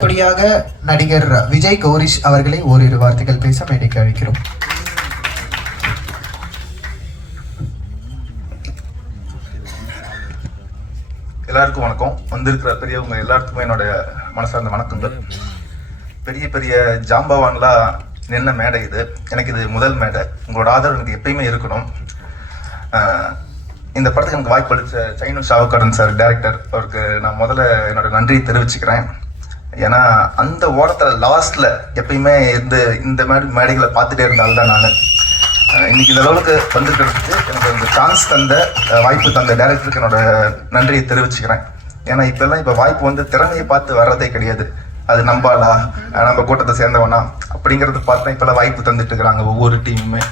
இப்படியாக நடிகர் விஜய் கௌரிஷ் அவர்களை ஓரிரு வார்த்தைகள் பேச மேடைக்கு அழைக்கிறோம். எல்லாருக்கும் வணக்கம். வந்திருக்கிற பெரியவங்க எல்லாருக்குமே என்னுடைய மனசார்ந்த வணக்கங்கள். பெரிய பெரிய ஜாம்பவான்லாம் நின்ன மேடை இது. எனக்கு இது முதல் மேடை. உங்களோட ஆதரவு எனக்கு எப்பயுமே இருக்கணும். இந்த படத்துக்கு எனக்கு வாய்ப்பு அளித்த சைனு ஷாவுக்காரன் சார் டைரக்டர், அவருக்கு நான் முதல்ல என்னோட நன்றியை தெரிவிச்சுக்கிறேன். ஏன்னா அந்த ஓரத்தில் லாஸ்ட்ல எப்பயுமே இந்த மேடைகளை பார்த்துட்டே இருந்தால் தான் நான் இன்னைக்கு இந்த அளவுக்கு வந்துருக்கிறதுக்கு எனக்கு இந்த சான்ஸ் தந்த வாய்ப்பு தந்த டைரக்டருக்கு என்னோட நன்றியை தெரிவிச்சுக்கிறேன். ஏன்னா இப்போ வாய்ப்பு வந்து திறமையை பார்த்து வர்றதே கிடையாது. அது நம்பாளா, நம்ம கூட்டத்தை சேர்ந்தவனா அப்படிங்கிறது பார்த்தா இப்போல்லாம் வாய்ப்பு தந்துட்டு இருக்கிறாங்க ஒவ்வொரு டீமுமே.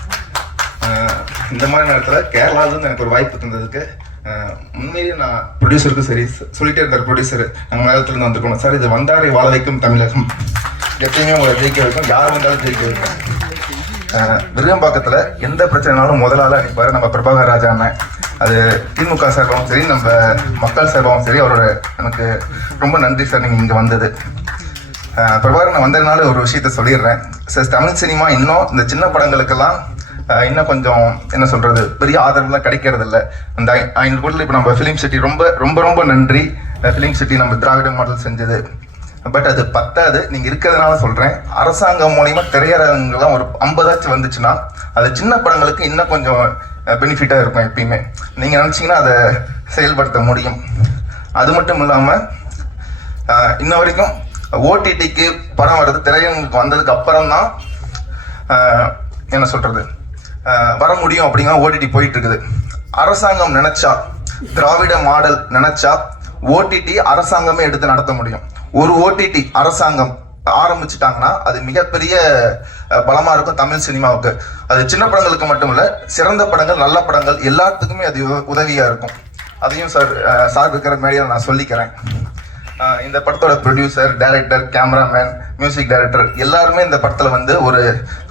இந்த மாதிரி நேரத்தில் கேரளாவிலேருந்து எனக்கு ஒரு வாய்ப்பு தந்ததுக்கு உண்மையிலேயே நான் ப்ரொடியூசருக்கும் சரி சொல்லிட்டே இருந்தார் ப்ரொடியூசர், நம்ம நேரத்துலேருந்து வந்திருக்கணும் சார், இது வந்தாரை வாழ வைக்கும் தமிழகம், எப்பயுமே உங்களை ஜெயிக்க வைக்கும், யார் வந்தாலும் ஜெயிக்க வைக்கும். விருகம்பாக்கத்தில் எந்த பிரச்சனைனாலும் முதலாள அனுப்பார் நம்ம பிரபாகர் ராஜா அண்ணன். அது திமுக சார்பாகவும் சரி நம்ம மக்கள் சார்பாகவும் சரி அவரோட எனக்கு ரொம்ப நன்றி சார் நீங்கள் இங்கே வந்தது. பிரபாகர் நான் வந்ததுனால ஒரு விஷயத்த சொல்லிடுறேன் சார். தமிழ் சினிமா இன்னும் இந்த சின்ன படங்களுக்கெல்லாம் இன்னும் கொஞ்சம் என்ன சொல்றது பெரிய ஆதரவுலாம் கிடைக்கிறது இல்லை. அந்த 500 கோடியில் இப்போ நம்ம ஃபிலிம் சிட்டி ரொம்ப ரொம்ப ரொம்ப நன்றி. ஃபிலிம் சிட்டி நம்ம திராவிட மாடல் செஞ்சது. பட் அது பத்தாது. நீங்கள் இருக்கிறதுனால சொல்கிறேன், அரசாங்கம் மூலிமா திரையரங்குலாம் ஒரு 50 வந்துச்சுன்னா அது சின்ன படங்களுக்கு இன்னும் கொஞ்சம் பெனிஃபிட்டாக இருக்கும். எப்பயுமே நீங்கள் நினச்சிங்கன்னா அதை செயல்படுத்த முடியும். அது மட்டும் இல்லாமல் இன்ன வரைக்கும் ஓடிடிக்கு படம் வர்றது திரையரங்குக்கு வந்ததுக்கு அப்புறம் தான் என்ன சொல்கிறது வர முடியும் அப்படிங்கிற ஓடிடி போயிட்டு இருக்குது. அரசாங்கம் நினைச்சா, திராவிட மாடல் நினைச்சா ஓடிடி அரசாங்கமே எடுத்து நடத்த முடியும். ஒரு ஓடிடி அரசாங்கம் ஆரம்பிச்சுட்டாங்கன்னா அது மிகப்பெரிய பலமா இருக்கும் தமிழ் சினிமாவுக்கு. அது சின்ன படங்களுக்கு மட்டும் இல்ல, சிறந்த படங்கள் நல்ல படங்கள் எல்லாத்துக்குமே அது உதவியா இருக்கும். அதையும் சார் இருக்கிற மேடையில் நான் சொல்லிக்கிறேன். இந்த படத்தோட producer, director, cameraman, music director எல்லாருமே இந்த படத்தில் வந்து ஒரு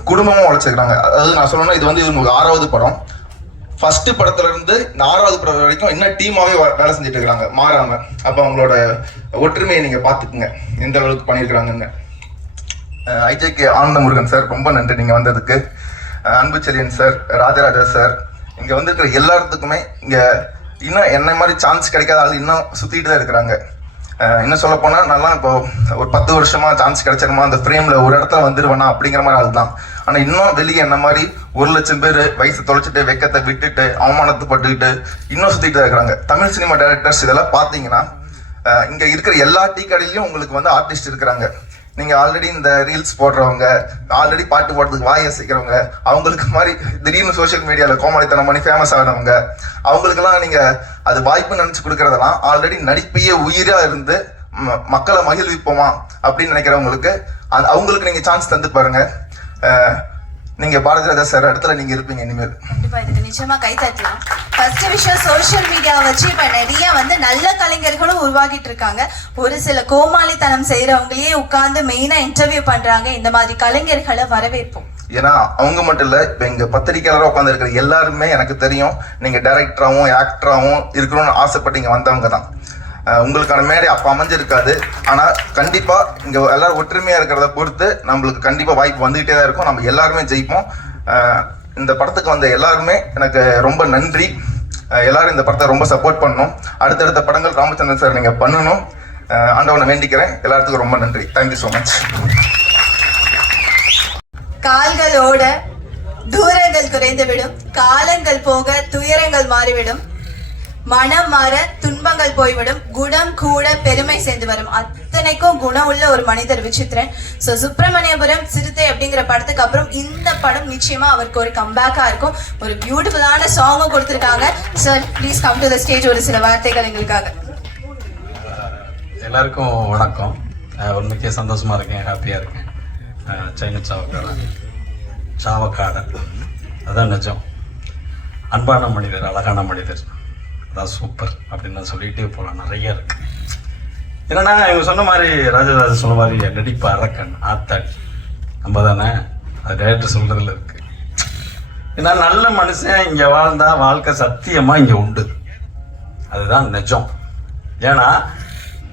குடும்பமும் உழைச்சிருக்காங்க. அதாவது நான் சொல்லணும்னா இது வந்து இவங்களுக்கு 6வது படம். ஃபர்ஸ்ட் படத்துல இருந்து 6வது படம் வரைக்கும் இன்னும் டீமாவே வேலை செஞ்சுட்டு இருக்காங்க மாறாம. அப்போ அவங்களோட ஒற்றுமையை நீங்க பாத்துக்குங்க எந்த அளவுக்கு பண்ணியிருக்கிறாங்கன்னு. ஐஜேகே ஆனந்த முருகன் சார் ரொம்ப நன்றி நீங்க வந்ததுக்கு. அன்பு செல்லியன் சார், ராஜராஜா சார், இங்க வந்திருக்கிற எல்லாத்துக்குமே இங்க இன்னும் என்ன மாதிரி சான்ஸ் கிடைக்காத ஆள் இன்னும் சுத்திட்டு தான் இருக்கிறாங்க. இன்னும் சொல்ல போனா நல்லா இப்போ ஒரு 10 வருஷமா சான்ஸ் கிடைச்சிருமா அந்த ஃப்ரேம்ல ஒரு இடத்துல வந்துருவேனா அப்படிங்கிற மாதிரி ஆள் தான். ஆனா இன்னும் வெளியே என்ன மாதிரி 1,00,000 பேர் வயசு தொலைச்சிட்டு வெக்கத்தை விட்டுட்டு அவமானத்துப்பட்டுக்கிட்டு இன்னும் சுத்திட்டு தான் இருக்கிறாங்க. தமிழ் சினிமா டைரக்டர்ஸ் இதெல்லாம் பாத்தீங்கன்னா இங்க இருக்கிற எல்லா டீ கடையிலையும் உங்களுக்கு வந்து ஆர்டிஸ்ட் இருக்கிறாங்க. நீங்க ஆல்ரெடி இந்த ரீல்ஸ் போடுறவங்க, ஆல்ரெடி பாட்டு போடுறதுக்கு வாய் அசைக்கிறவங்க, அவங்களுக்கு மாதிரி திடீர்னு சோசியல் மீடியாவில் கோமாளித்தனம் பண்ணி ஃபேமஸ் ஆனவங்க, அவங்களுக்கெல்லாம் நீங்க அது வாய்ப்பு நினைச்சு கொடுக்கறதெல்லாம் ஆல்ரெடி நடிப்பையே உயிரா இருந்து மக்களை மகிழ்விப்போமா அப்படின்னு நினைக்கிறவங்களுக்கு அவங்களுக்கு நீங்க சான்ஸ் தந்து பாருங்க. நீங்க பாரதிராஜா சார் இடத்துல நீங்க இருப்பீங்க இனிமேல். கண்டிப்பா இதுக்கு நிச்சயமா கை தட்டலாம். ஃபர்ஸ்ட் விஷயம், சோஷியல் மீடியா வச்சு இப்ப நிறைய வந்து நல்ல கலைஞர்களும் உருவாகிட்டு இருக்காங்க. ஒரு சில கோமாளித்தனம் செய்யறவங்களையே உட்கார்ந்து மெயினா இன்டர்வியூ பண்றாங்க. இந்த மாதிரி கலைஞர்களை வரவேற்போம். ஏன்னா அவங்க மட்டும் இல்ல, இப்ப இங்க பத்திரிகையாளராக உட்கார்ந்து இருக்கிற எல்லாருமே எனக்கு தெரியும் நீங்க டைரக்டராகவும் ஆக்டராகவும் இருக்கணும்னு ஆசைப்பட்டு இங்க வந்தவங்க தான். உங்களுக்கான மேடை அப்ப அமைஞ்சிருக்காது. ஆனா கண்டிப்பா இங்க எல்லாரும் ஒற்றுமையா இருக்கிறத பொறுத்து நம்மளுக்கு கண்டிப்பா வாய்ப்பு வந்துகிட்டே தான் இருக்கும். நம்ம எல்லாருமே ஜெயிப்போம். இந்த படத்துக்கு வந்த எல்லாருமே எனக்கு ரொம்ப நன்றி. எல்லாரும் இந்த படத்தை ரொம்ப சப்போர்ட் பண்ணணும். அடுத்தடுத்த படங்கள் ராமச்சந்திரன் சார் நீங்க பண்ணணும். ஆண்டவனை வேண்டிக்கிறேன். எல்லாத்துக்கும் ரொம்ப நன்றி. Thank you so much. கால்களோட தூரங்கள் குறைந்துவிடும், காலங்கள் போக துயரங்கள் மாறிவிடும், மனம் மாற துன்பங்கள் போய்விடும், குணம் கூட பெருமை சேர்ந்து வரும். அத்தனைக்கும் குணம் உள்ள ஒரு மனிதர் விசித்திரன். ஸோ சுப்பிரமணியபுரம் சிறுத்தை அப்படிங்கிற படத்துக்கு அப்புறம் இந்த படம் நிச்சயமா அவருக்கு ஒரு கம்பேக்கா இருக்கும். ஒரு பியூட்டிஃபுல்லான சாங்கும் கொடுத்துருக்காங்க. Sir please come to the stage. ஒரு சில வார்த்தைகள் எங்களுக்காக. எல்லாருக்கும் வணக்கம். உண்மைக்கே சந்தோஷமா இருக்கேன், ஹாப்பியா இருக்கேன். சைனா சாவக்காடன் அதான் நிஜம். அன்பான மனிதர், அழகான மனிதர், அதான் சூப்பர் அப்படின்னு நான் சொல்லிகிட்டே போகலாம். நிறைய இருக்கு. என்னன்னா இவங்க சொன்ன மாதிரி, ராஜராஜ சொன்ன மாதிரி நடிப்பு அரக்கன் ஆத்தாடி நம்ம தானே, அது டைரக்டர் சொல்றதுல இருக்கு. ஏன்னா நல்ல மனுஷன் இங்க வாழ்ந்தா வாழ்க்கை சத்தியமா இங்க உண்டு. அதுதான் நிஜம். ஏன்னா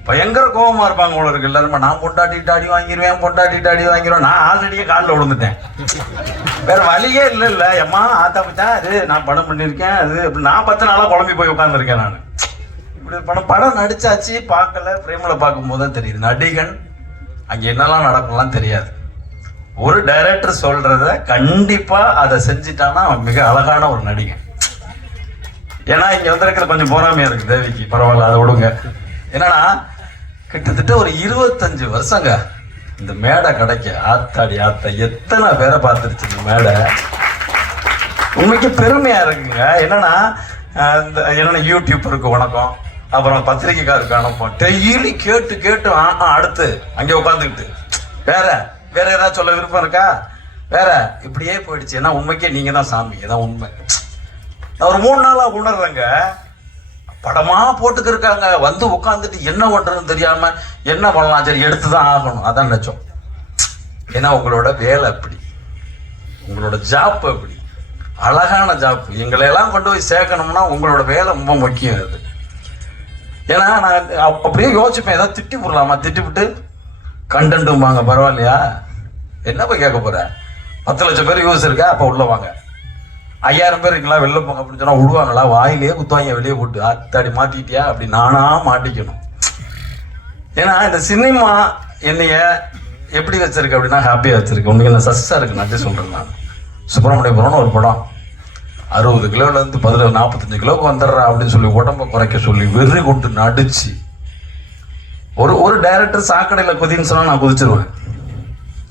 பயங்கர கோபமா இருப்பாங்க போல இருக்கு எல்லாருமே. நான் பொண்டாட்டிட்டு அடி வாங்கிடுவேன், பொண்டாட்டிட்டு அடி வாங்கிடுவேன். நான் ஆல்ரெடியே காலில் விழுந்துட்டேன். வேற வழியே இல்லை. எம்மா ஆத்தா பச்சா அது நான் படம் பண்ணியிருக்கேன், அது அப்படி நான் 10 நாளாக குழம்பி போய் உட்காந்துருக்கேன். நான் இப்படி படம் நடிச்சாச்சு, பார்க்கல. பிரேமில் பார்க்கும்போது தான் தெரியுது நடிகன் அங்கே என்னெல்லாம் நடக்கலாம் தெரியாது. ஒரு டைரக்டர் சொல்றத கண்டிப்பா அதை செஞ்சுட்டான்னா அவன் மிக அழகான ஒரு நடிகன். ஏன்னா இங்க வந்திருக்கிற கொஞ்சம் பொறாமையா இருக்கு தேவிக்கு, பரவாயில்ல அதை விடுங்க. என்னன்னா கிட்டத்தட்ட ஒரு 25 வருஷங்க இந்த மேடை கிடைக்க. ஆத்தாடி ஆத்தா எத்தனை பேரை பார்த்துருச்சு இந்த மேடை. உண்மைக்கு பெருமையா இருக்குங்க. என்னன்னா என்னன்னா யூடியூப்பருக்கு வணக்கம், அப்புறம் பத்திரிகைக்காருக்கு அனுப்போம். டெய்லி கேட்டு கேட்டு அடுத்து அங்கே உட்காந்துக்கிட்டு வேற ஏதாவது சொல்ல விருப்பம் இருக்கா, வேற இப்படியே போயிடுச்சு. ஏன்னா உண்மைக்கே நீங்க தான் சாமி, இதான் உண்மை. நான் ஒரு 3 நாளா உணர்றேங்க. படமா போட்டுக்கிருக்காங்க, வந்து உட்காந்துட்டு என்ன பண்றதுன்னு தெரியாம என்ன பண்ணலாம், சரி எடுத்துதான் ஆகணும், அதான் நினைச்சோம். ஏன்னா உங்களோட வேலை அப்படி, உங்களோட ஜாப் அப்படி அழகான ஜாப். எங்களை எல்லாம் கொண்டு போய் சேர்க்கணும்னா உங்களோட வேலை ரொம்ப முக்கியம். அது ஏன்னா நான் அப்படியே யோசிப்பேன், ஏதாவது திட்டி விடலாமா, திட்டிவிட்டு கண்டென்ட்டும்பாங்க. பரவாயில்லையா, என்ன போய் கேட்க போற, 10 லட்சம் பேர் யூஸ் இருக்கா, அப்போ உள்ள வாங்க. 5000 பேர் இருக்கீங்களா, வெளில போங்க அப்படின்னு சொன்னா விடுவாங்களா? வாயிலேயே குத்துவாங்க வெளியே போட்டு. அத்தாடி மாட்டிட்டியா அப்படி நானா மாட்டிக்கணும். ஏன்னா இந்த சினிமா என்னைய எப்படி வச்சிருக்கு அப்படின்னா ஹாப்பியா வச்சிருக்கு. உனக்கு என்ன சஸ்ஸா இருக்கு நன்றி சொல்றேன். நான் சுப்பிரமணியபுரம்னு ஒரு படம் 60 கிலோல இருந்து 45 கிலோவுக்கு வந்துடுறா அப்படின்னு சொல்லி உடம்ப குறைக்க சொல்லி வெறி கொண்டு நடிச்சு ஒரு டைரக்டர் சாக்கடையில் குதின்னு சொன்னா நான் குதிச்சிருவேன்.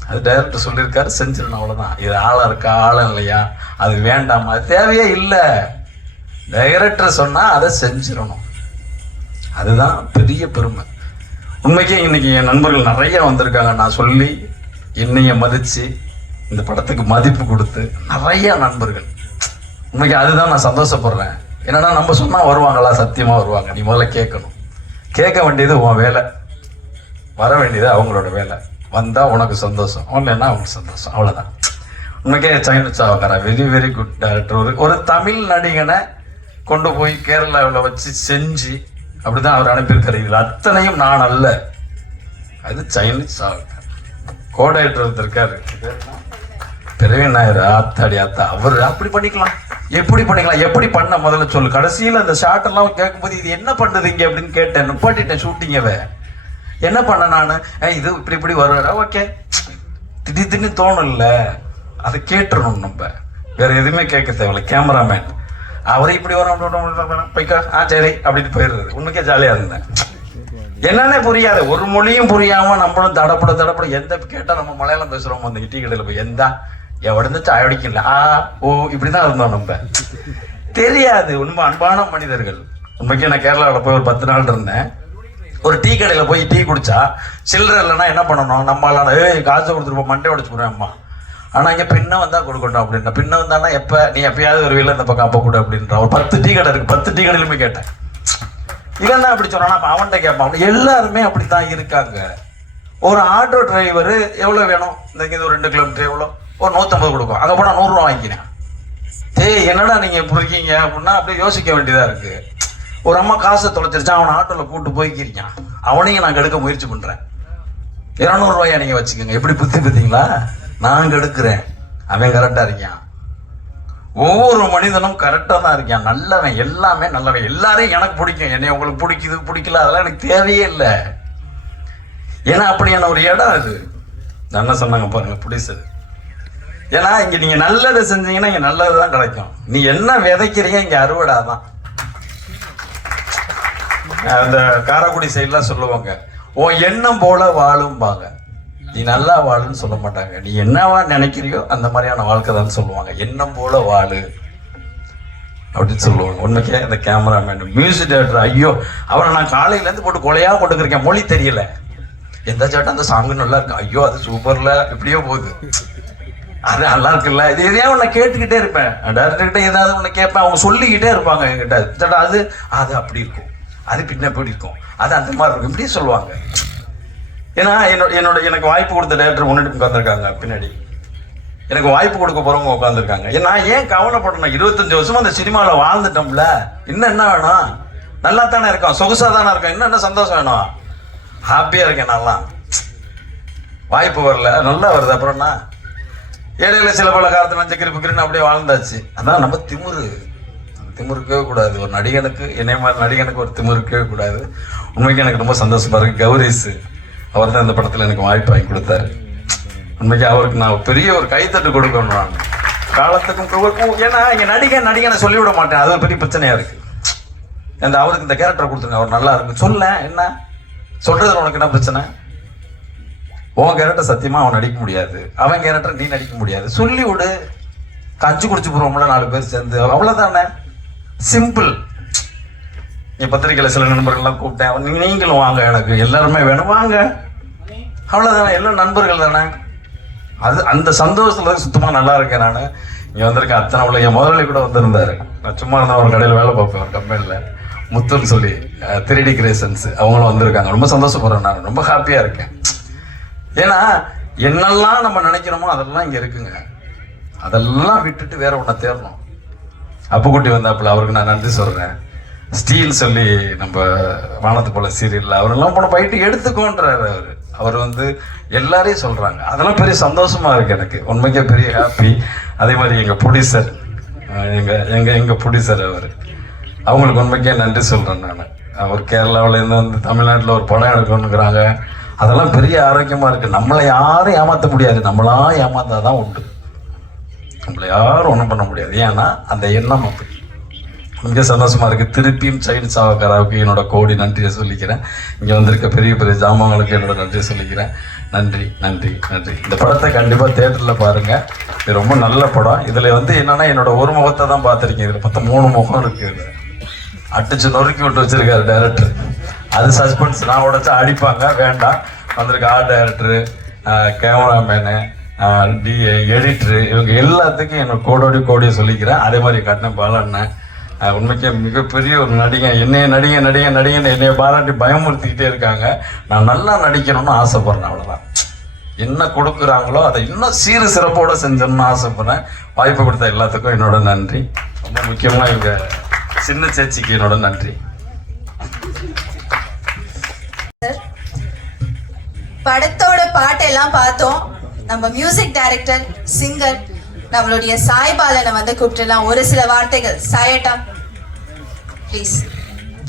அது டைரக்டர் சொல்லியிருக்காரு, செஞ்சிடணும், அவ்வளோதான். இது ஆளா இருக்கா ஆளம் இல்லையா அது வேண்டாமா, அது தேவையே இல்லை. டைரக்டர் சொன்னா அதை செஞ்சிடணும், அதுதான் பெரிய பெருமை. உண்மைக்கே இன்னைக்கு என் நண்பர்கள் நிறைய வந்திருக்காங்க. நான் சொல்லி என்னைய மதிச்சு இந்த படத்துக்கு மதிப்பு கொடுத்து நிறைய நண்பர்கள். உண்மைக்கு அதுதான் நான் சந்தோஷப்படுறேன். என்னன்னா நம்ம சொன்னா வருவாங்களா, சத்தியமா வருவாங்க. நீ முதல்ல கேட்கணும். கேட்க வேண்டியது உன் வேலை, வர வேண்டியது அவங்களோட வேலை. வந்தா உனக்கு சந்தோஷம், இல்லைன்னா அவங்களுக்கு சந்தோஷம், அவ்வளவுதான். உனக்கே சைனச்சாவக்கார வெரி வெரி குட் டைரக்டர். ஒரு தமிழ் நடிகனை கொண்டு போய் கேரளாவில் வச்சு செஞ்சு அப்படிதான் அவர் அனுப்பியிருக்காரு. இதில் அத்தனையும் நான் அல்ல, அது சைனீஸ் சாவக்கார். கோடைரக்டர் இருக்காரு பிரவீன் நாயர். ஆத்தாடி ஆத்தா, அவர் அப்படி பண்ணிக்கலாம், எப்படி பண்ணிக்கலாம், எப்படி பண்ண முதல்ல சொல்லு. கடைசியில் அந்த ஷார்ட் எல்லாம் கேட்கும்போது இது என்ன பண்ணுது இங்க அப்படின்னு கேட்டேன். நிப்பாட்டிட்டேன் ஷூட்டிங்கவே. என்ன பண்ண நான், இது இப்படி இப்படி வருவாரா, ஓகே. திடீர்னு தோணும் இல்லை, அதை கேட்டுறணும். நம்ம வேற எதுவுமே கேட்க தேவையில்ல. கேமராமேன் அவரை இப்படி வரும் போய்க்கா, சரி அப்படின்னு போயிடுறது. உண்மைக்கே ஜாலியா இருந்தேன். என்னன்னே புரியாது, ஒரு மொழியும் புரியாம நம்மளும் தடப்பட எந்த கேட்டா நம்ம மலையாளம் பேசுறோம். அந்த டீ கடையில் போய் எந்தா எவ்வளோ சாய அடிக்கல ஓ இப்படிதான் இருந்தோம். நம்ம தெரியாது. உண்மை அன்பான மனிதர்கள். உண்மைக்கே நான் கேரளாவில் போய் ஒரு 10 நாள் இருந்தேன். ஒரு டீ கடையில் போய் டீ குடிச்சா சில்லறை இல்லைன்னா என்ன பண்ணணும், நம்மளால காசு கொடுத்துருப்போம், மண்டே உடச்சு போடுவேன் அம்மா. ஆனால் இங்கே பின்ன வந்தா கொடுக்கணும் அப்படின்னா, பின்ன வந்தானா எப்போ நீ எப்பயாவது ஒரு வீட்டில் இந்த பக்கம் அப்போ கூட அப்படின்ற. ஒரு 10 டீ கடை இருக்கு, 10 டீ கடையிலுமே கேட்டேன். இவன் தான் அப்படி சொன்னானா, அப்போ அவன்கிட்ட கேட்பான். எல்லாருமே அப்படித்தான் இருக்காங்க. ஒரு ஆட்டோ டிரைவர் எவ்வளோ வேணும், இந்த ஒரு 2 கிலோமீட்டர் எவ்வளோ, ஒரு 150 கொடுக்கும். அங்கே போனால் 100 ரூபா வாங்கிக்கிறேன். என்னடா நீங்க இப்படி இருக்கீங்க அப்படின்னா அப்படியே யோசிக்க வேண்டியதா இருக்கு. ஒரு அம்மா காசை தொலைச்சிருச்சா, அவனை ஆட்டோல கூட்டு போய்க்கிறியான், அவனையும் நான் எடுக்க முயற்சி பண்றேன். 200 ரூபாயா நீங்க வச்சுக்கோங்க. எப்படி புத்தி பார்த்தீங்களா? நான் எடுக்கிறேன், அவன் கரெக்டா இருக்கான். ஒவ்வொரு மனிதனும் கரெக்டா தான் இருக்கான். நல்லவன், எல்லாமே நல்லவன். எல்லாரையும் எனக்கு பிடிக்கும். என்னை உங்களுக்கு பிடிக்குது பிடிக்கல அதெல்லாம் எனக்கு தேவையே இல்லை. ஏன்னா அப்படியான ஒரு இடம் அது. என்ன சொன்னாங்க பாருங்க, பிடிச்சது. ஏன்னா இங்க நீங்க நல்லதை செஞ்சீங்கன்னா இங்க நல்லதுதான் கிடைக்கும். நீ என்ன விதைக்கிறீங்க இங்க அறுவடாதான். அந்த காரைக்குடி சைட்லாம் சொல்லுவாங்க, உன் எண்ணம் போல வாழும்பாங்க. நீ நல்லா வாழுன்னு சொல்ல மாட்டாங்க, நீ என்னவா நினைக்கிறியோ அந்த மாதிரியான வாழ்க்கை தான் சொல்லுவாங்க. எண்ணம் போல வாழு அப்படின்னு சொல்லுவாங்க. உண்மைக்கே அந்த கேமராமேன், மியூசிக் டைரக்டர், ஐயோ அவரை நான் காலையில இருந்து போட்டு கொலையா போட்டுக்கிறேன். மொழி தெரியல, எந்த சாட்டம் அந்த சாங்கு நல்லா இருக்கு, ஐயோ அது சூப்பர்ல, எப்படியோ போகுது, அது நல்லா இருக்குல்ல, இது எதையாவது ஒன்று கேட்டுக்கிட்டே இருப்பேன். டேரக்டர்கிட்ட ஏதாவது ஒன்று கேட்பேன், அவங்க சொல்லிக்கிட்டே இருப்பாங்க என்கிட்ட, சேட்டா அது அது அப்படி இருக்கும், அது பின்ன எப்படி இருக்கும், அது அந்த மாதிரி இருக்கும், இப்படியே சொல்லுவாங்க. ஏன்னா எனக்கு வாய்ப்பு கொடுத்த டேரக்டர் முன்னாடி உட்காந்துருக்காங்க, பின்னாடி எனக்கு வாய்ப்பு கொடுக்க போறவங்க உட்காந்துருக்காங்க. நான் ஏன் கவலைப்படணும்? 25 வருஷமா அந்த சினிமாவில் வாழ்ந்துட்டோம்ல, இன்னும் என்ன வேணும்? நல்லா தானே இருக்கோம், சொகுசா தானே இருக்கோம், இன்னும் என்ன சந்தோஷம் வேணும்? ஹாப்பியாக இருக்கேன். நான்லாம் வாய்ப்பு வரல, நல்லா வருது. அப்புறம்னா இடையில சில பல காலத்தில் நஞ்சக்கறி புக்கிரின்னு அப்படியே வாழ்ந்தாச்சு. அதான் நம்ம திமுரு திமுருக்கவே கூடாது. ஒரு நடிகனுக்கு என்னை மாதிரி நடிகனுக்கு ஒரு திமுருக்கவே கூடாது. உண்மைக்கு எனக்கு ரொம்ப சந்தோஷமா இருக்கு. கௌரிஸ் அவர் தான் இந்த படத்தில் எனக்கு வாய்ப்பு வாங்கி கொடுத்தாரு. உண்மைக்கு அவருக்கு நான் பெரிய ஒரு கைத்தட்டு கொடுக்கணும். நான் காலத்துக்கும் ஏன்னா இங்கே நடிகனை சொல்லிவிட மாட்டேன். அது ஒரு பெரிய பிரச்சனையா இருக்கு. அந்த அவருக்கு இந்த கேரக்டர் கொடுத்துருங்க, அவர் நல்லா இருக்கு சொல்ல, என்ன சொல்றதுல உனக்கு என்ன பிரச்சனை? உன் கேரக்டர் சத்தியமா அவன் நடிக்க முடியாது, அவன் கேரக்டர் நீ நடிக்க முடியாது, சொல்லி விடு. கஞ்சி குடிச்சு போடுவோம்ல 4 பேர் சேர்ந்து, அவ்வளவுதானே, சிம்பிள். நீ பத்திரிகையில் சில நண்பர்கள்லாம் கூப்பிட்டேன், நீங்களும் வாங்க, எனக்கு எல்லாருமே வேணும் வாங்க, அவ்வளோதானே, எல்லாம் நண்பர்கள் தானே. அது அந்த சந்தோஷத்துல சுத்தமாக நல்லா இருக்கேன். நான் இங்கே வந்திருக்கேன். அத்தனை உள்ள என் முதலாளி கூட வந்திருந்தாரு. நான் சும்மா இருந்த ஒரு கடையில் வேலை பார்ப்பேன், ஒரு கம்பெனியில், முத்துன்னு சொல்லி 3D கிரியேஷன்ஸ், அவங்களும் வந்திருக்காங்க. ரொம்ப சந்தோஷப்படுறேன். நான் ரொம்ப ஹாப்பியாக இருக்கேன். ஏன்னா என்னெல்லாம் நம்ம நினைக்கிறோமோ அதெல்லாம் இங்கே இருக்குங்க. அதெல்லாம் விட்டுட்டு வேற ஒன்றை தேடணும். அப்புக்குட்டி வந்தாப்புல, அவருக்கு நான் நன்றி சொல்கிறேன். ஸ்டீல் சொல்லி நம்ம வானத்து போல சீரியலில் அவரெல்லாம் போன போயிட்டு எடுத்துக்கோன்றாரு. அவர் வந்து எல்லாரையும் சொல்கிறாங்க. அதெல்லாம் பெரிய சந்தோஷமாக இருக்குது எனக்கு, உண்மைக்கே பெரிய ஹாப்பி. அதே மாதிரி எங்கள் ப்ரொடியூசர், எங்கள் ப்ரொடியூசர் அவங்களுக்கு உண்மைக்கே நன்றி சொல்கிறேன் நான். அவர் கேரளாவிலேருந்து வந்து தமிழ்நாட்டில் ஒரு படம் எடுக்கணுங்கிறாங்க. அதெல்லாம் பெரிய ஆரோக்கியமாக இருக்குது. நம்மளை யாரும் ஏமாற்ற முடியாது, நம்மளா ஏமாத்தாதான் உண்டு. நம்மளை யாரும் ஒன்றும் பண்ண முடியாது. ஏன்னா அந்த எண்ணம் அப்படி. மிக சந்தோஷமாக இருக்குது. திருப்பியும் சைல்டு சாவக்காராவுக்கு என்னோட கோடி நன்றியை சொல்லிக்கிறேன். இங்கே வந்திருக்க பெரிய பெரிய ஜாமான்களுக்கு என்னோட நன்றியை சொல்லிக்கிறேன். நன்றி நன்றி நன்றி. இந்த படத்தை கண்டிப்பாக தேட்டரில் பாருங்கள். இது ரொம்ப நல்ல படம். இதில் வந்து என்னென்னா என்னோட ஒரு முகத்தை தான் பார்த்துருக்கீங்க. இதில் பார்த்தா 3 முகம் இருக்குது. அடிச்சு நொறுக்கி விட்டு வச்சிருக்காரு டைரக்டர். அது சஸ்பென்ஸ். நான் உடச்சா அடிப்பாங்க, வேண்டாம். வந்திருக்க ஆர்ட் டைரக்டரு, கேமராமேனு, எடிட்ரு, இவங்க எல்லாத்துக்கும் என்னோட கோடியை சொல்லிக்கிறேன். அதே மாதிரி கட்டின பாலண்ணன் உண்மைக்கே மிகப்பெரிய ஒரு நடிகன். என்னைய பாராட்டி பயமுறுத்திக்கிட்டே இருக்காங்க. நான் நல்லா நடிக்கணும்னு ஆசைப்படுறேன், அவ்வளோதான். என்ன கொடுக்குறாங்களோ அதை இன்னும் சீரு சிறப்போடு செஞ்சோம்னு ஆசைப்படுறேன். வாய்ப்பு கொடுத்த எல்லாத்துக்கும் என்னோட நன்றி. ரொம்ப முக்கியமாக இவங்க சின்ன சேச்சிக்கு என்னோட நன்றி. படத்தோட பாட்டெல்லாம் பார்த்தோம். நம்ம மியூசிக் டைரக்டர், சிங்கர் நம்மளுடைய சாய் பாலனை வந்து கூப்பிட்டுலாம் ஒரு சில வார்த்தைகள். சாயட்டா ப்ளீஸ்.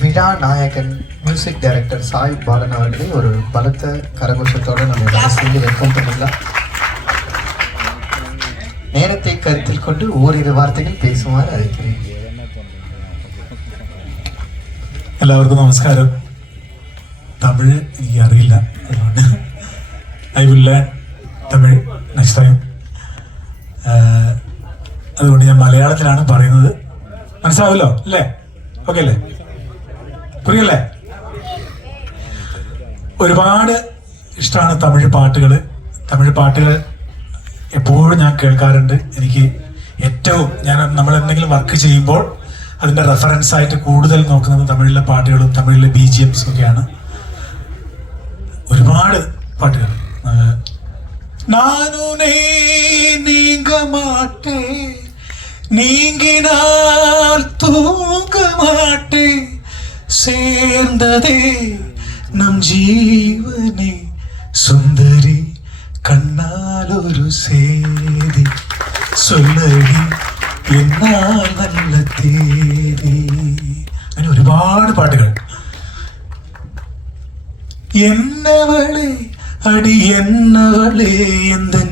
விழா நாயகன் மியூசிக் டைரக்டர் சாய் பாலன் அவர்களை ஒரு பலத்த கரகோஷத்தோடு நம்ம சேர்ந்து வெல்கம் பண்ணிடலாம். நேரத்தை கருத்தில் கொண்டு ஓரிரு வார்த்தைகள் பேசுமாறு அழைக்கிறேன். എല്ലാവർക്കും നമസ്കാരം. തമിഴ് എനിക്ക് അറിയില്ല, അതുകൊണ്ട് I will learn Tamil next time. അതുകൊണ്ട് ഞാൻ മലയാളത്തിലാണ് പറയുന്നത്. മനസ്സിലാവല്ലോ അല്ലേ? ഓക്കെ അല്ലേ? പുരിയല്ലേ? ഒരുപാട് ഇഷ്ടമാണ് തമിഴ് പാട്ടുകൾ എപ്പോഴും ഞാൻ കേൾക്കാറുണ്ട്. എനിക്ക് ഏറ്റവും നമ്മൾ എന്തെങ്കിലും വർക്ക് ചെയ്യുമ്പോൾ അതിൻ്റെ റെഫറൻസ് ആയിട്ട് കൂടുതൽ നോക്കുന്നത് തമിഴിലെ പാട്ടുകളും തമിഴിലെ BGMs ഒക്കെയാണ്. ഒരുപാട് പാട്ടുകൾ. നാനുനേ നീങ്ക മാട്ടേ നീങ്ങിനാൽ തൂങ്ക മാട്ടേ சேர்ந்ததே நம் ஜீவனே சுந்தரி கண்ணால் ஒரு சேதி சொல்லடி എന്നാൽ നല്ല തേരി. അങ്ങനെ ഒരുപാട് പാട്ടുകൾ. എന്നവളെ അടി എന്നവളെ എന്തൻ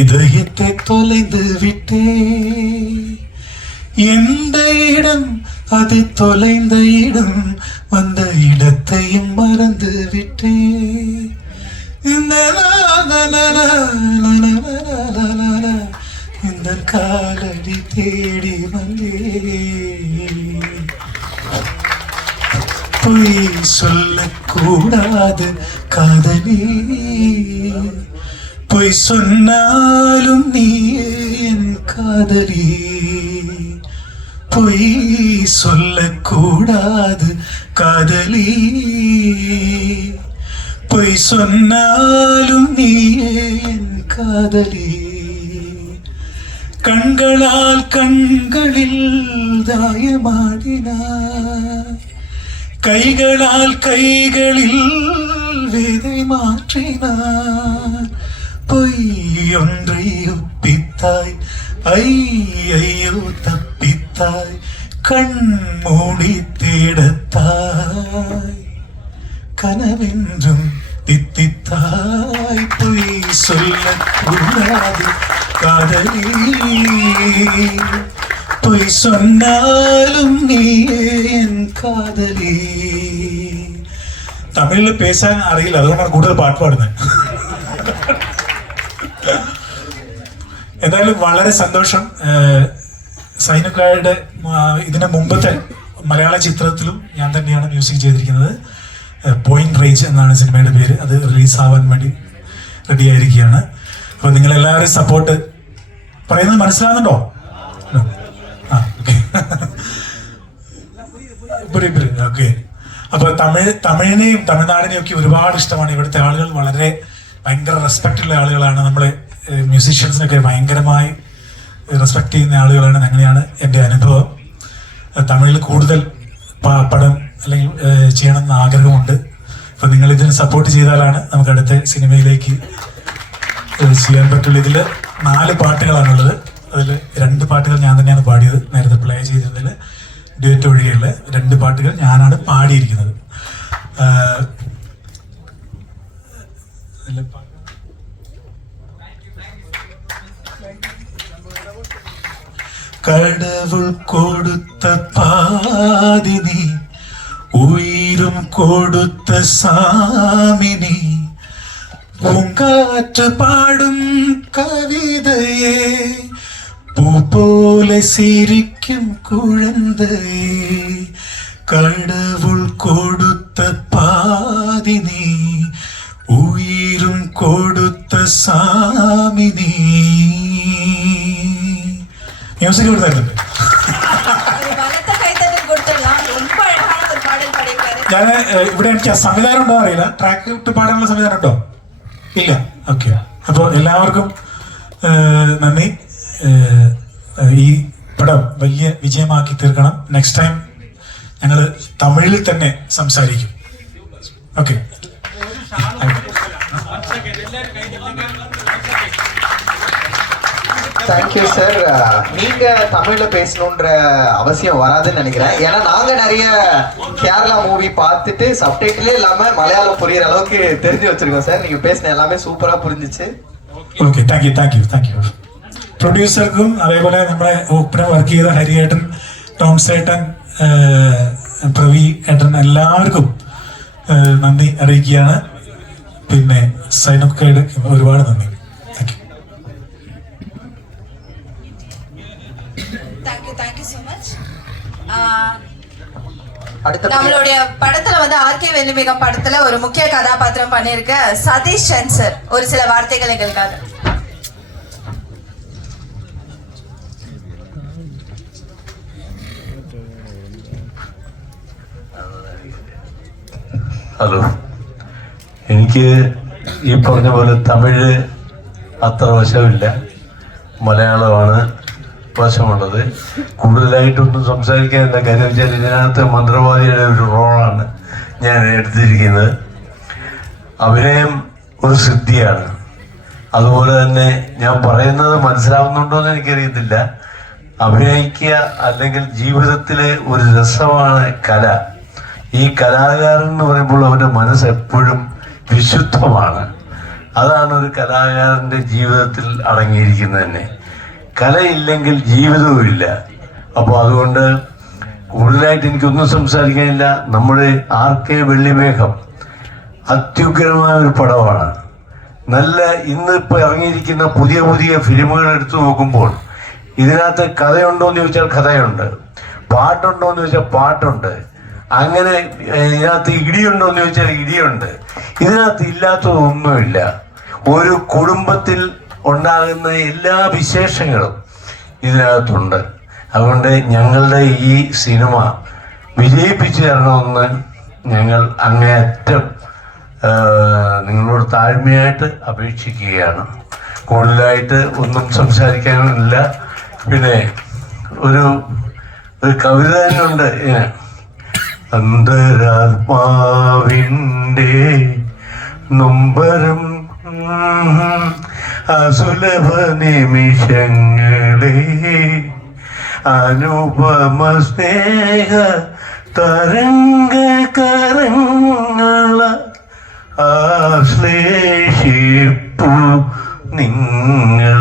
இதயத்தை தொலைந்து விட்டே, எந்த இடம் அது தொலைந்த இடம், வந்த இடத்தையும் மறந்து விட்டே. இந்த காலடி தேடி வந்தே. பொய் சொல்லக்கூடாது காதலி, பொய் சொன்னாலும் நீ என் காதலி. பொய் சொல்லக்கூடாது காதலி, பொய் சொன்னாலும் நீ என் காதலி. கண்களால் கண்களில் தாயமாடினார், கைகளால் கைகளில் விதை மாற்றினார் பொய்யொன்றை ஒப்பித்தாய் ஐயோ தப்பித்தாய் கண் மூடி தேடத்தாய் கனவென்றும் தித்தித்தாய் பொய் சொல்லக்கூடாது காதலி பொய் சொன்னாலும் நீயே என் காதலி. തമിഴിൽ പേശാൻ അറിയില്ല, അതുകൊണ്ടാണ് കൂടുതൽ പാട്ട് പാടുന്നത്. എന്തായാലും വളരെ സന്തോഷം. സൈനുക്കായുടെ ഇതിന് മുമ്പത്തെ മലയാള ചിത്രത്തിലും ഞാൻ തന്നെയാണ് മ്യൂസിക് ചെയ്തിരിക്കുന്നത്. പോയിന്റ് റേഞ്ച് എന്നാണ് സിനിമയുടെ പേര്. അത് റിലീസാവാൻ വേണ്ടി റെഡി ആയിരിക്കുകയാണ്. അപ്പോൾ നിങ്ങളെല്ലാവരും സപ്പോർട്ട് പറയുന്നത് മനസ്സിലാകുന്നുണ്ടോ? ആ ഓക്കെ ഓക്കെ. അപ്പോൾ തമിഴിനെയും തമിഴ്നാടിനെയും ഒക്കെ ഒരുപാട് ഇഷ്ടമാണ്. ഇവിടുത്തെ ആളുകൾ വളരെ ഭയങ്കര റെസ്പെക്റ്റ് ഉള്ള ആളുകളാണ്. നമ്മളെ മ്യൂസീഷ്യൻസിനൊക്കെ ഭയങ്കരമായി റെസ്പെക്ട് ചെയ്യുന്ന ആളുകളാണ്. അങ്ങനെയാണ് എൻ്റെ അനുഭവം. തമിഴിൽ കൂടുതൽ പടം അല്ലെങ്കിൽ ചെയ്യണമെന്ന് ആഗ്രഹമുണ്ട്. അപ്പോൾ നിങ്ങൾ ഇതിന് സപ്പോർട്ട് ചെയ്താലാണ് നമുക്ക് അടുത്ത സിനിമയിലേക്ക് ചെയ്യാൻ പറ്റുള്ളൂ. ഇതിൽ 4 പാട്ടുകളാണുള്ളത്. അതിൽ 2 പാട്ടുകൾ ഞാൻ തന്നെയാണ് പാടിയത്. നേരത്തെ പ്ലേ ചെയ്തതിൽ ഡ്യുവറ്റ് ഒഴികെയുള്ള 2 പാട്ടുകൾ ഞാനാണ് പാടിയിരിക്കുന്നത്. கடவுள் கொடுத்த பாதி நீ உயிரும் கொடுத்த சாமி நீ பூங்காற்று பாடும் கவிதையே பூ போல சிரிக்கும் குழந்தையே கடவுள் கொடுத்த பாதி நீ உயிரும் கொடுத்த சாமி நீ. മ്യൂസിക് കൊടുത്തായിരുന്നു. ഞാൻ ഇവിടെ എനിക്ക് സംവിധാനം ഉണ്ടോ അറിയില്ല. ട്രാക്ക് ഇട്ട് പാടാനുള്ള സംവിധാനം ഉണ്ടോ? ഇല്ല. ഓക്കെ. അപ്പോൾ എല്ലാവർക്കും നന്ദി. ഈ പടം വലിയ വിജയമാക്കി തീർക്കണം. നെക്സ്റ്റ് ടൈം ഞങ്ങൾ തമിഴിൽ തന്നെ സംസാരിക്കും. ഓക്കെ. Thank you sir. நீங்க தமிழ்ல பேசணுன்ற அவசியம் வராதுன்னு நினைக்கிறேன். ஏன்னா நாங்க நிறைய கேரளா மூவி பார்த்துட்டு சப்டைட்டிலே இல்லாம மலையாளம் புரியுற அளவுக்கு தெரிஞ்சு வச்சிருக்கோம் சார். நீங்க பேசின எல்லாமே സൂപ്പറാ പുരിஞ்சிச்சு. ഓക്കെ. Thank you. പ്രൊഡ്യൂസർക്കും അതേപോലെ നമ്മളെ ഒപ്പന വർക്ക് ചെയ്ത ഹരിയേട്ടൻ, ടോംസേട്ടൻ, പ്രവി ഏട്ടൻ എല്ലാവർക്കും നന്ദി അറിയിക്കുകയാണ്. പിന്നെ സൈനുക്കയുടെ ഒരുപാട് നന്ദി. நம்மளுடைய படத்துல வந்து ஆர்கே வெள்ளிமிகம் படத்துல ஒரு முக்கிய கதாபாத்திரம் பண்ணிருக்க சதீஷ் சந்த் சார் ஒரு சில வார்த்தைகள் எங்களுக்காக. ഹലോ, എനിക്ക് ഈ പറഞ്ഞ പോലെ തമിഴ് അത്ര വശമില്ല, മലയാളമാണ് വശമുള്ളത്. കൂടുതലായിട്ടൊന്നും സംസാരിക്കാനില്ല. കാര്യം വെച്ചാൽ ഇതിനകത്ത് മന്ത്രവാദിയുടെ ഒരു റോളാണ് ഞാൻ എടുത്തിരിക്കുന്നത്. അഭിനയം ഒരു സിദ്ധിയാണ്. അതുപോലെ തന്നെ ഞാൻ പറയുന്നത് മനസ്സിലാവുന്നുണ്ടോ എന്ന് എനിക്കറിയത്തില്ല. അഭിനയിക്കുക അല്ലെങ്കിൽ ജീവിതത്തിലെ ഒരു രസമാണ് കല. ഈ കലാകാരൻ എന്ന് പറയുമ്പോൾ അവൻ്റെ മനസ്സ് എപ്പോഴും വിശുദ്ധമാണ്. അതാണ് ഒരു കലാകാരൻ്റെ ജീവിതത്തിൽ അടങ്ങിയിരിക്കുന്നത് തന്നെ. കലയില്ലെങ്കിൽ ജീവിതവും ഇല്ല. അപ്പോൾ അതുകൊണ്ട് കൂടുതലായിട്ട് എനിക്കൊന്നും സംസാരിക്കാനില്ല. നമ്മുടെ ആർകെ വെള്ളിമേഘം അത്യുഗ്രമായ ഒരു പടമാണ്. നല്ല ഇന്നിപ്പോൾ ഇറങ്ങിയിരിക്കുന്ന പുതിയ ഫിലിമുകൾ എടുത്തു നോക്കുമ്പോൾ ഇതിനകത്ത് കഥയുണ്ടോ എന്ന് ചോദിച്ചാൽ കഥയുണ്ട്, പാട്ടുണ്ടോ എന്ന് ചോദിച്ചാൽ പാട്ടുണ്ട്, അങ്ങനെ ഇതിനകത്ത് ഇടിയുണ്ടോ എന്ന് ചോദിച്ചാൽ ഇടിയുണ്ട്. ഇതിനകത്ത് ഇല്ലാത്തതൊന്നുമില്ല. ഒരു കുടുംബത്തിൽ ഉണ്ടാകുന്ന എല്ലാ വിശേഷങ്ങളും ഇതിനകത്തുണ്ട്. അതുകൊണ്ട് ഞങ്ങളുടെ ഈ സിനിമ വിജയിപ്പിച്ചു തരണമെന്ന് ഞങ്ങൾ അങ്ങേയറ്റം നിങ്ങളോട് താഴ്മയായിട്ട് അപേക്ഷിക്കുകയാണ്. കൂടുതലായിട്ട് ഒന്നും സംസാരിക്കാനില്ല. പിന്നെ ഒരു കവിത തന്നെയുണ്ട്. അന്തരാത്മാവിൻ്റെ നൊമ്പരം അസുലഭ നിമിഷങ്ങളെ അനുപമ സ്നേഹ തരംഗ കരങ്ങള ആശ്ലേഷിപ്പു നിങ്ങൾ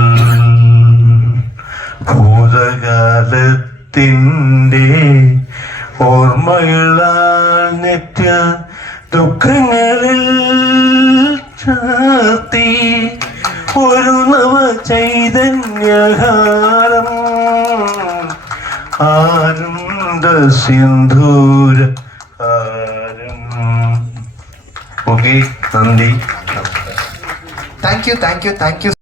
ഭൂതകാലത്തിൻ്റെ ഓർമ്മകളാൽ നെറ്റ ദുഃഖങ്ങളിൽ ചാർത്തി ഒരു നവ ചൈതന്യഹാരം ആനന്ദ സിന്ധൂര ഹാരം. ഓക്കെ, നന്ദി. Thank you